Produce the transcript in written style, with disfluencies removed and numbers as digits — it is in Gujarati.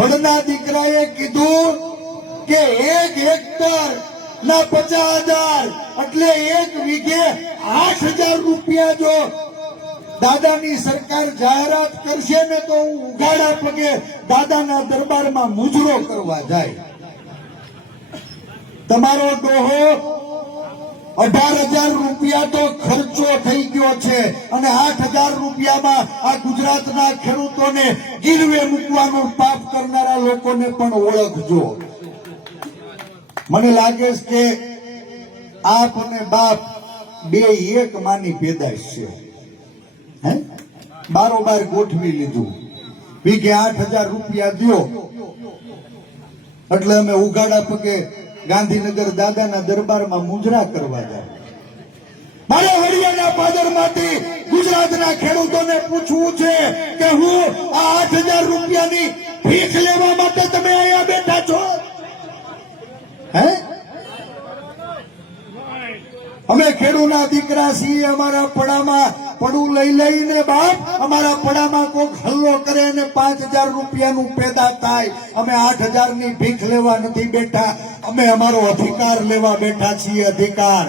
ભણના દીકરાએ કીધું કે 1 હેક્ટર ના 50,000 એટલે 1 વીઘે 8,000 રૂપિયા જો દાદાની સરકાર જાહેરાત કરશે ને તો હું ઉઘાડા પગે દાદાના દરબારમાં મુજરો કરવા જાય. તમારો ડોહો 18,000 રૂપિયા તો ખર્ચો થઈ ગયો છે અને 8,000 રૂપિયામાં આ ગુજરાતના ખેડૂતોને ગીરવે મૂકવાનું પાપ કરનારા લોકોને પણ ઓળખજો. મને લાગે છે કે આપ અને બાપ બે એક માની પેદાશ છે. હે બારોબાર ગોઠવી લીધું. વીઘે 8,000 રૂપિયા દ્યો એટલે અમે ઉઘાડા પગે ગાંધીનગર દાદાના દરબારમાં મુજરા કરવા જાય. મારે હરિયાણા પાદરમાંથી ગુજરાતના ખેડૂતોને પૂછવું છે કે હું આ 8,000 રૂપિયાની ભીખ લેવા માટે તમે અહીંયા બેઠા છો? હે અમે ખેડૂતના દીકરા છીએ. અમારા પડામાં પડું લઈ લઈને બાપ અમારા પડામાં કોક હલ્લો કરે અને 5,000 રૂપિયાનું પેદા થાય. અમે 8,000 ની ભીખ લેવા નથી બેઠા, અમે અમારો અધિકાર લેવા બેઠા છીએ. અધિકાર